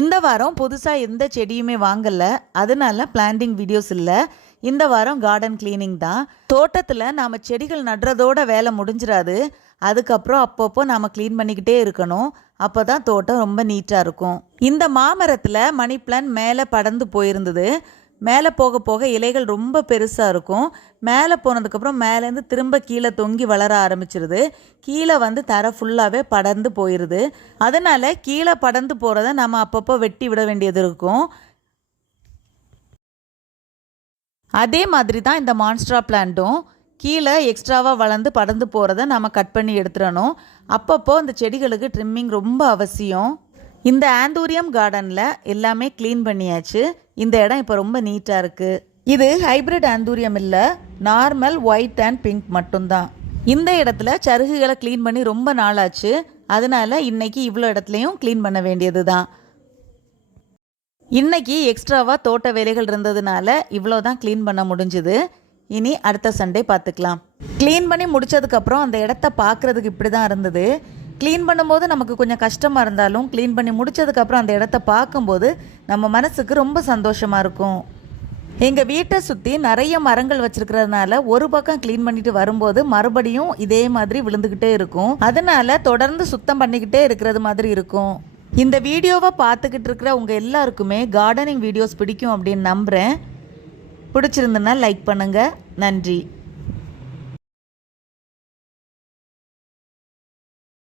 இந்த வாரம் புதுசாக எந்த செடியுமே வாங்கலை, அதனால பிளான்டிங் வீடியோஸ் இல்லை. இந்த வாரம் கார்டன் கிளீனிங் தான். தோட்டத்தில் நாம் செடிகள் நடுறதோட வேலை முடிஞ்சிடாது. அதுக்கப்புறம் அப்பப்போ நாம் க்ளீன் பண்ணிக்கிட்டே இருக்கணும். அப்போ தான் தோட்டம் ரொம்ப நீட்டாக இருக்கும். இந்த மாமரத்தில் மணி பிளான்ட் மேலே படர்ந்து போயிருந்தது. மேலே போக போக இலைகள் ரொம்ப பெருசாக இருக்கும். மேலே போனதுக்கப்புறம் மேலேருந்து திரும்ப கீழே தொங்கி வளர ஆரம்பிச்சிருது. கீழே தரை ஃபுல்லாகவே படர்ந்து போயிடுது. அதனால் கீழே படர்ந்து போகிறத நம்ம அப்பப்போ வெட்டி விட வேண்டியது இருக்கும். அதே மாதிரி தான் இந்த மான்ஸ்ட்ரா பிளான்ட்டும் கீழே எக்ஸ்ட்ராவாக வளர்ந்து படர்ந்து போகிறத நம்ம கட் பண்ணி எடுத்துடணும். அப்பப்போ இந்த செடிகளுக்கு ட்ரிம்மிங் ரொம்ப அவசியம். இந்த ஆந்தூரியம் கார்டனில் எல்லாமே க்ளீன் பண்ணியாச்சு. இந்த இடம் இப்போ ரொம்ப நீட்டாக இருக்குது. இது ஹைப்ரிட் ஆந்தூரியம் இல்லை, நார்மல் ஒயிட் அண்ட் பிங்க் மட்டும்தான். இந்த இடத்துல சருகுகளை க்ளீன் பண்ணி ரொம்ப நாளாச்சு. அதனால இன்னைக்கு இவ்வளோ இடத்துலையும் க்ளீன் பண்ண வேண்டியது தான். இன்னைக்கு எக்ஸ்ட்ராவாக தோட்ட வேலைகள் இருந்ததுனால இவ்வளோ தான் க்ளீன் பண்ண முடிஞ்சுது. இனி அடுத்த சண்டே பார்த்துக்கலாம். க்ளீன் பண்ணி முடித்ததுக்கப்புறம் அந்த இடத்த பார்க்குறதுக்கு இப்படி தான் இருந்தது. க்ளீன் பண்ணும்போது நமக்கு கொஞ்சம் கஷ்டமாக இருந்தாலும் க்ளீன் பண்ணி முடித்ததுக்கப்புறம் அந்த இடத்த பார்க்கும்போது நம்ம மனசுக்கு ரொம்ப சந்தோஷமாக இருக்கும். எங்கள் வீட்டை சுற்றி நிறைய மரங்கள் வச்சுருக்கிறதுனால ஒரு பக்கம் க்ளீன் பண்ணிட்டு வரும்போது மறுபடியும் இதே மாதிரி விழுந்துக்கிட்டே இருக்கும். அதனால தொடர்ந்து சுத்தம் பண்ணிக்கிட்டே இருக்கிறது மாதிரி இருக்கும். இந்த வீடியோவை பார்த்துக்கிட்டு இருக்கிற உங்கள் எல்லாருக்குமே கார்டனிங் வீடியோஸ் பிடிக்கும் அப்படின்னு நம்புகிறேன். பிடிச்சிருந்துன்னா லைக் பண்ணுங்கள். நன்றி.